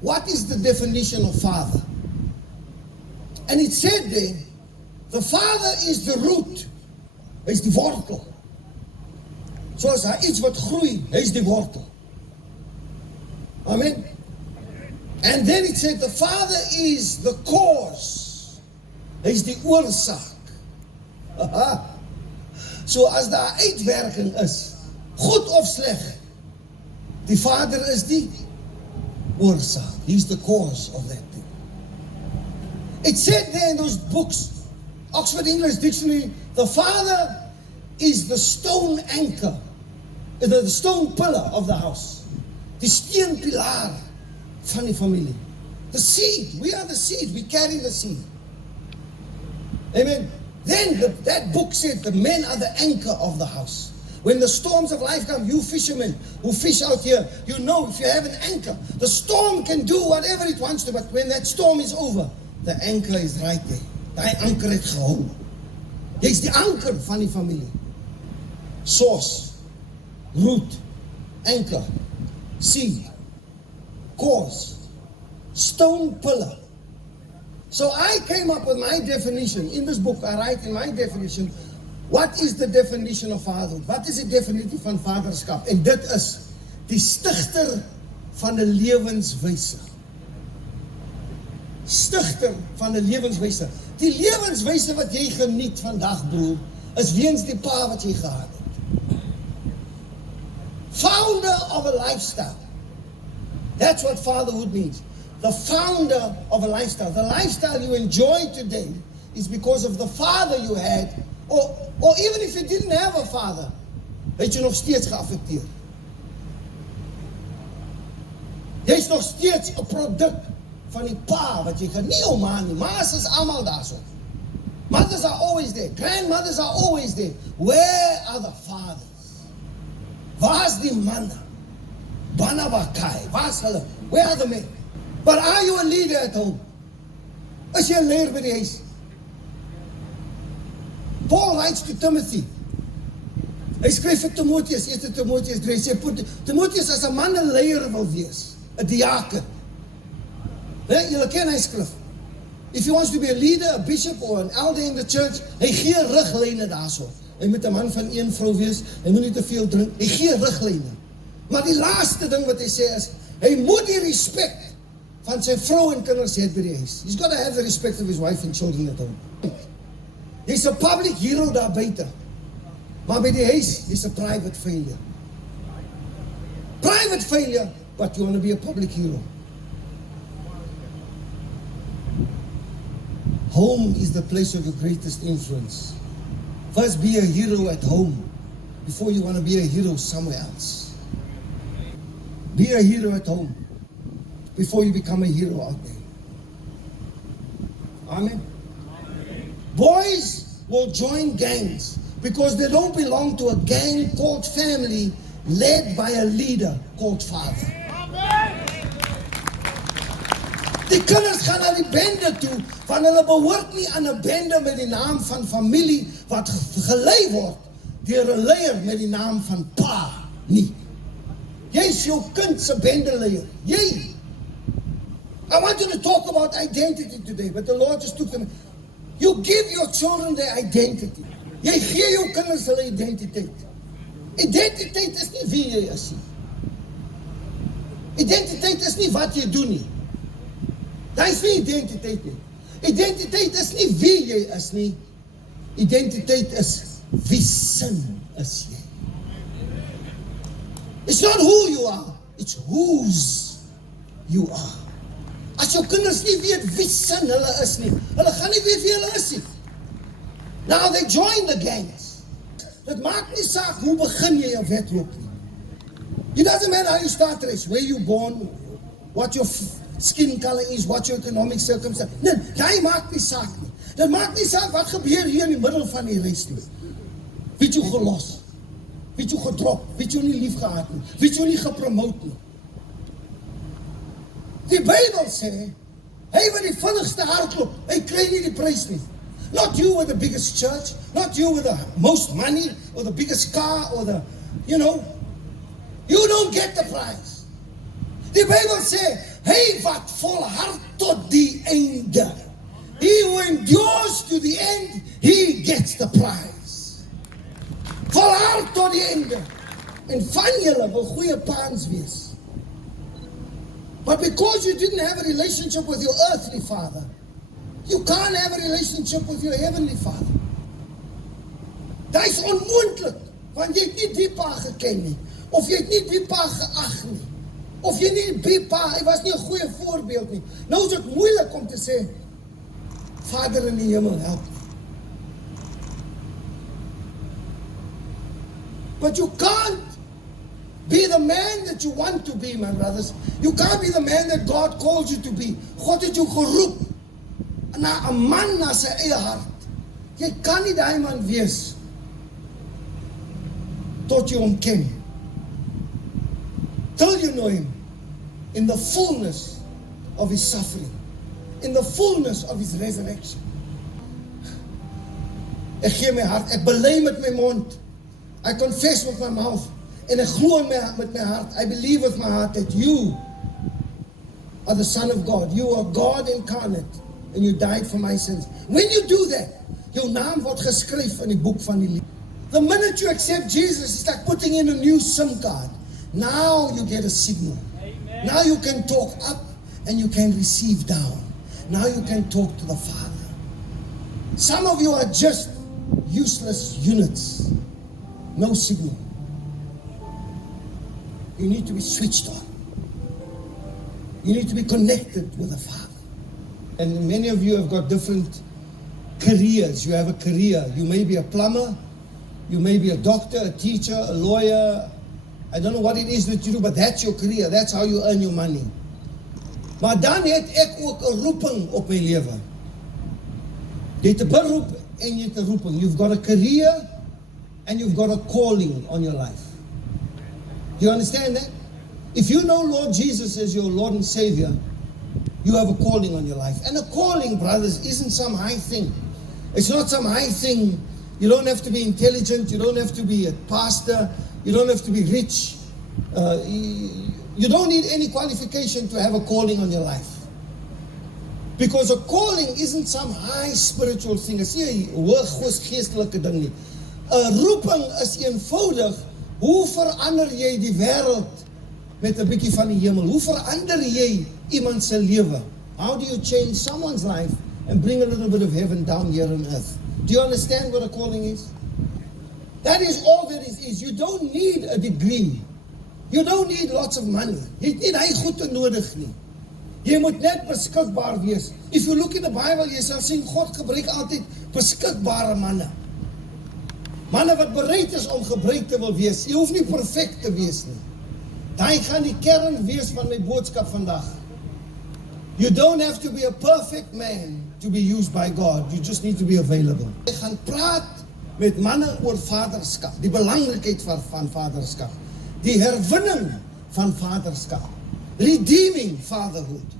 what is the definition of father? And it said there, the father is the root, is die wortel. Soos hy iets wat groei, hy is die wortel. Amen. And then it said the father is the cause. Hy is die oorsaak. So as daar uitwerking is, goed of sleg, die vader is die oorsaak. He's the cause of that thing. It said there in those books, Oxford English Dictionary, the father is the stone anchor, the stone pillar of the house. Die steenpilaar van die familie. The seed, we are the seed, we carry the seed. Amen. Then that book said the men are the anchor of the house. When the storms of life come, you fishermen who fish out here, you know if you have an anchor, the storm can do whatever it wants to, but when that storm is over, the anchor is right there. Daai anker het gehou. Jy's die anker van die familie. Source, root, anchor, seed, cause, stone pillar. So I came up with my definition. In this book, I write in my definition, what is the definition of fatherhood? Wat is die definitie van vaderskap? En dit is die stigter van 'n lewenswyse. Stigter van 'n lewenswyse. Die lewenswyse wat jy geniet vandag, broer, is weens die pa wat jy gehad het. Founder of a lifestyle. That's what fatherhood means. The founder of a lifestyle. The lifestyle you enjoy today is because of the father you had, or even if you didn't have a father, het jy nog steeds geaffekteer. Jy is nog steeds 'n produk van die pa wat jy gehad. Nie jou ma nie. Ma's is almal daarso. Mothers are always there. Grandmothers are always there. Where are the fathers? Waar's die manne? Banabakai. Waar's hulle? Where are the men? But are you a leader at home? Is jy 'n leier by die huis? Paul writes to Timothy. Hy skryf vir Timotheus, 1 Timotheus 3, sê Timotheus as 'n man 'n leier wil wees, 'n diaken. Julle ken hy skrif. If he wants to be a leader, a bishop or an elder in the church, hy gee riglyne daarso. Hy moet 'n man van een vrou wees, hy moet nie te veel drink. Hy gee riglyne. Maar die laaste ding wat hy sê is, hy moet die respek van sy vrou en kinders hê by die huis. He's got to have the respect of his wife and children at home. He's a public hero daar buite. Maar by die huis, he's a private failure. Private failure, but you want to be a public hero. Home is the place of your greatest influence. First be a hero at home before you want to be a hero somewhere else. Be a hero at home before you become a hero out there. Amen. Boys will join gangs because they don't belong to a gang called family led by a leader called father. Die kinders gaan na die bende toe, van hulle behoort nie aan 'n bende met die naam van familie wat gelei word deur 'n leier met die naam van pa nie. Jy is jou kind se bendeleier. Jy. I want you to talk about identity today, but the Lord just took them. You give your children their identity. Jy gee jou kinders hulle identiteit. Identiteit is nie wie jy is nie. Identiteit is nie wat jy doen nie. Dit is nie identiteit nie. Identiteit is nie wie jy is nie. Identiteit is wie sin is jy. It's not who you are, it's whose you are. As jou kinders nie weet wie sin hulle is nie, hulle gaan nie weet wie hulle is nie. Now they join the gangs. Dit maak nie saak hoe begin jy 'n wedloop nie. It doesn't matter how you start race, where you born, what your skin color is, what your economic circumstance. Nee, jy maak nie saak nie. Dit maak nie saak wat gebeur hier in die middel van die race nie. Wie het jou gelos? Wie het jou gedrop? Wie het jou nie lief gehad nie? Wie het jou nie gepromote nie? Die Bybel sê, hy wat die vinnigste hardloop, hy kry nie die prys nie. Not you with the biggest church, not you with the most money, or the biggest car, or the, you don't get the prize. Die Bybel sê, Hy wat volhard tot die einde. He who endures to the end, he gets the prize. Volhard tot die einde. En van julle wil goeie paans wees. But because you didn't have a relationship with your earthly father, you can't have a relationship with your heavenly father. Dit is onmoontlik, want jy het nie die pa geken nie, of jy het nie die pa geag nie, of jy nie die pa, hy was nie 'n goeie voorbeeld nie. Nou is dit moeilik om te sê, Vader in die hemel, help me. But you can't be the man that you want to be, my brothers. You can't be the man that God calls you to be. God het jou geroep na 'n man na sy eie hart. Jy kan nie daai man wees tot jy hom ken. Till you know him in the fullness of his suffering, in the fullness of his resurrection. Ek gee my hart, ek bely met my mond, I confess with my mouth, en ek glo met my hart, I believe with my heart that you are the Son of God. You are God incarnate, and you died for my sins. When you do that, jou naam word geskryf in die boek van die lewe. The minute you accept Jesus, it's like putting in a new SIM card. Now you get a signal. Amen. Now you can talk up and you can receive down. Now you can talk to the Father. Some of you are just useless units. No signal. You need to be switched on. You need to be connected with the Father. And many of you have got different careers. You have a career. You may be a plumber. You may be a doctor, a teacher, a lawyer. I don't know what it is that you do, but that's your career. That's how you earn your money. Maar dan het ek ook 'n roeping op my lewe. Jy het 'n beroep en jy het 'n roeping. You've got a career and you've got a calling on your life. Do you understand that? If you know Lord Jesus as your Lord and Savior, you have a calling on your life. And a calling, brothers, isn't some high thing. It's not some high thing. You don't have to be intelligent. You don't have to be a pastor. You don't have to be rich. You don't need any qualification to have a calling on your life. Because a calling isn't some high spiritual thing. Is nie 'n hoog geestelike ding nie. 'n Roeping is eenvoudig. Hoe verander jy die wêreld met 'n bietjie van die hemel? Hoe verander jy iemand se lewe? How do you change someone's life and bring a little bit of heaven down here on earth? Do you understand what a calling is? That is all that it is. You don't need a degree. You don't need lots of money. Jy het nie daai goede nodig nie. Jy moet net beskikbaar wees. If you look in the Bible, jy sal sien God gebruik altyd beskikbare manne. Manne wat bereid is om gebruik te wil wees. Jy hoef nie perfek te wees nie. Daai gaan die kern wees van my boodskap vandag. You don't have to be a perfect man to be used by God. You just need to be available. Ek gaan praat met manne oor vaderskap, die belangrikheid van vaderskap, die herwinning van vaderskap, redeeming fatherhood,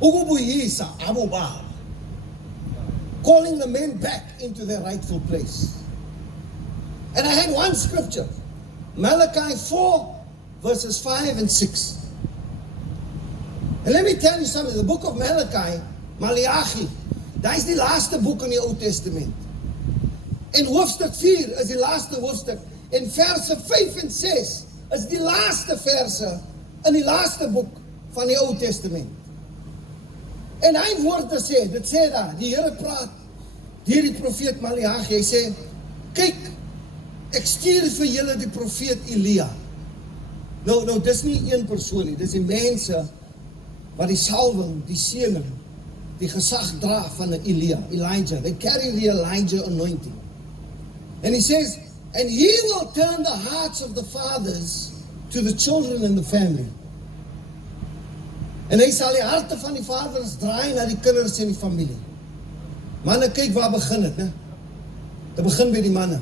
ukubuyisa abobaba, calling the men back into their rightful place. And I had one scripture, Malachi 4, verses 5 and 6. And let me tell you something, the book of Malachi, Malachi, dat is die laaste boek in die Ou Testament. En hoofstuk 4 is die laaste hoofstuk. En verse 5 en 6 is die laaste verse in die laaste boek van die Ou Testament. En hy woorde sê, dit sê daar, die Here praat deur die profeet Malachi, hy sê, kyk, ek stuur vir julle die profeet Elia. Nou, dis nie een persoon nie, dis die mense wat die salwing, die seëning, die gesag dra van Elijah. They carry the Elijah anointing. And he says, and he will turn the hearts of the fathers to the children in the family. En hy sal die harte van die vaders draai na die kinders en die familie. Manne, kyk waar begin het, né? Dit begin by die manne.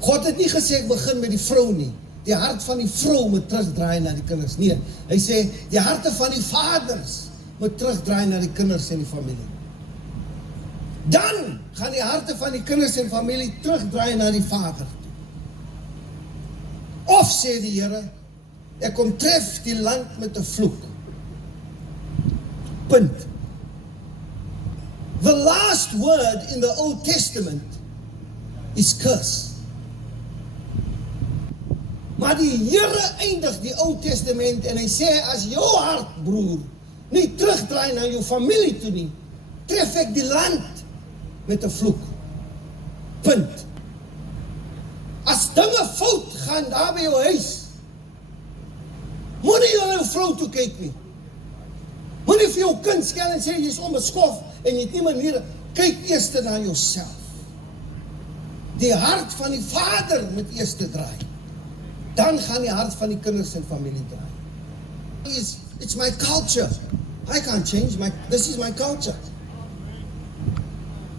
God het nie gesê ek begin met die vrou nie. Die hart van die vrou moet terugdraai na die kinders. Nee, hy sê die harte van die vaders moet terugdraai na die kinders en die familie. Dan gaan die harte van die kinders en familie terugdraai na die vader. Of sê die Here, ek kom tref die land met 'n vloek. Punt. The last word in the Old Testament is curse. Maar die Here eindig die Ou Testament en hy sê, as jou hart, broer, nie terugdraai na jou familie toe nie, tref ek die land met 'n vloek. Punt. As dinge fout gaan daar by jou huis, moenie na jou vrou toe kyk nie. Moenie vir jou kind skel en sê, jy is onbeskof en jy het nie maniere. Kyk eers na jouself. Die hart van die vader moet eers draai. Dan gaan die hart van die kinders en familie draai. It's my culture. I can't change this is my culture.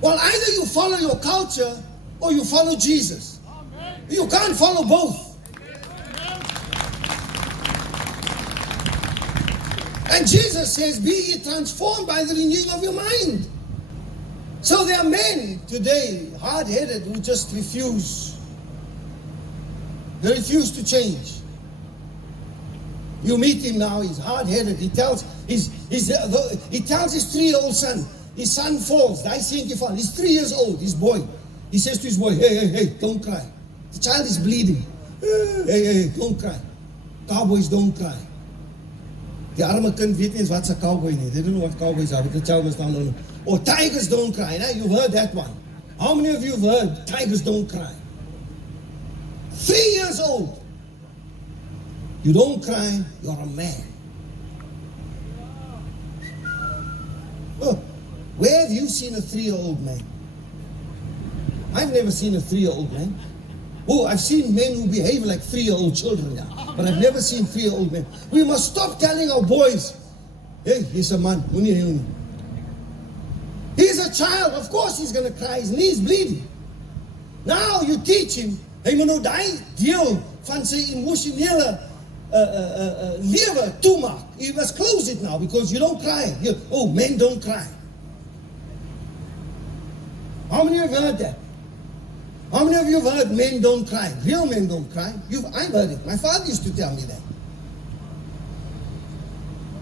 Well, either you follow your culture or you follow Jesus. You can't follow both. And Jesus says, be ye transformed by the renewing of your mind. So there are men today, hard-headed, who just refuse. They refuse to change. You meet him now, he's hard-headed. He tells his 3-year-old son, his son falls, he's 3 years old, his boy. He says to his boy, hey, don't cry. The child is bleeding. Hey, don't cry. Cowboys don't cry. Die arme kind weet nie eens wat 'n cowboy nie. They don't know what cowboys are, but the child must not know. Or tigers don't cry. Now, you've heard that one. How many of you have heard tigers don't cry? 3 years old. You don't cry, you're a man. Oh, where have you seen a 3-year-old man? I've never seen a 3-year-old man. Oh, I've seen men who behave like 3-year-old children, yeah. But I've never seen 3-year-old men. We must stop telling our boys, hey, he's a man. He's a child. Of course he's going to cry. His knee's bleeding. Now you teach him, hy moet nou daai deel van sy emosionele lewe toemaak. You must close it now because you don't cry. Men don't cry. How many of you have heard that? How many of you have heard men don't cry? Real men don't cry. I've heard it. My father used to tell me that.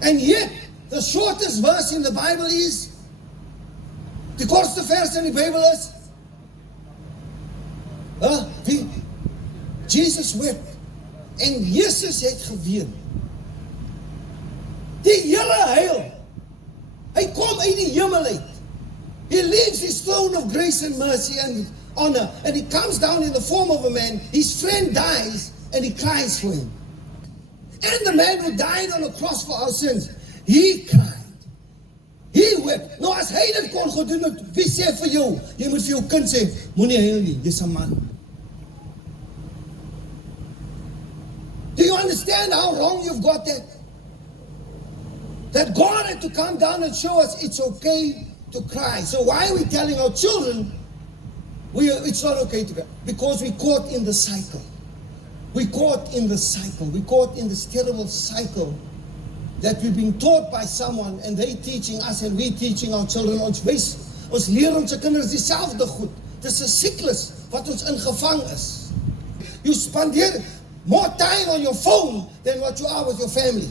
And yet, the shortest verse in the Bible is, die kortste vers in die Bybel is, Jesus wept. En Jesus het geween. Die Here huil. Hy kom uit die hemel uit. He leaves his throne of grace and mercy and honor, and he comes down in the form of a man. His friend dies, and he cries for him. And the man who died on the cross for our sins, he cried. He wept. Nou as hy dit kon gedoen het, wie sê vir jou? Jy moet vir jou kind sê, moenie huil nie, jy's 'n man. Do you understand how wrong you've got that? That God had to come down and show us it's okay to cry. So why are we telling our children it's not okay to cry? Because we're caught in the cycle. We're caught in the cycle. We're caught in this terrible cycle that we've been taught by someone and they teaching us and we teaching our children. Ons leer ons kinders dieselfde goed. Dis 'n siklus wat ons ingevang is. You spandeer more time on your phone than what you are with your family.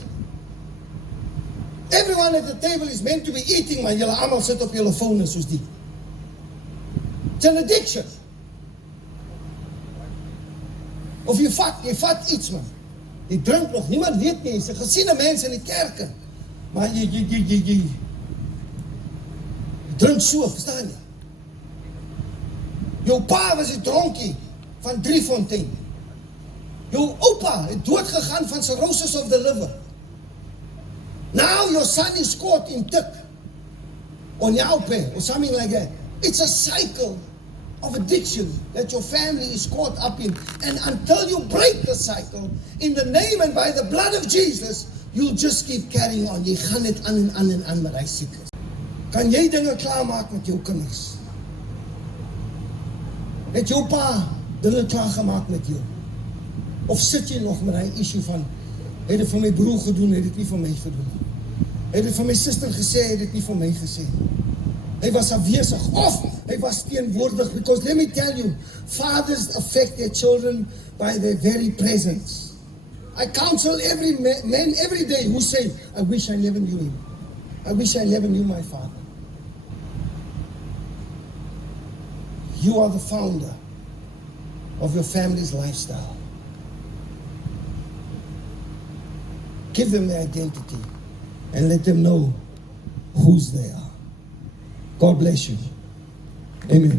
Everyone at the table is meant to be eating, maar julle almal sit op julle fone soos die. It's an addiction. Of jy vat iets man. Jy drink nog, niemand weet nie, jy's 'n gesiene mens in die kerke. Maar jy drink so, verstaan jy? Jou pa was 'n dronkie van Driefontein. Jou oupa het doodgegaan van cirrhosis of the liver. Now your son is caught in tik on Yaupe or something like that. It's a cycle of addiction that your family is caught up in. And until you break the cycle, in the name and by the blood of Jesus, you'll just keep carrying on. Jy gaan dit aan en aan met die siektes. Kan jy dinge klaarmaak met jou kinders? Het jou pa dinge klaargemaak met jou? Of sit jy nog met die issue van, het dit vir my broer gedoen, het dit nie vir my gedoen? Het dit vir my suster gesê, het dit nie vir my gesê? Hy was afwesig, of hy was teenwoordig, because let me tell you, fathers affect their children by their very presence. I counsel every man every day who say, I wish I never knew him. I wish I never knew my father. You are the founder of your family's lifestyle. Give them their identity and let them know whose they are. God bless you. Amen.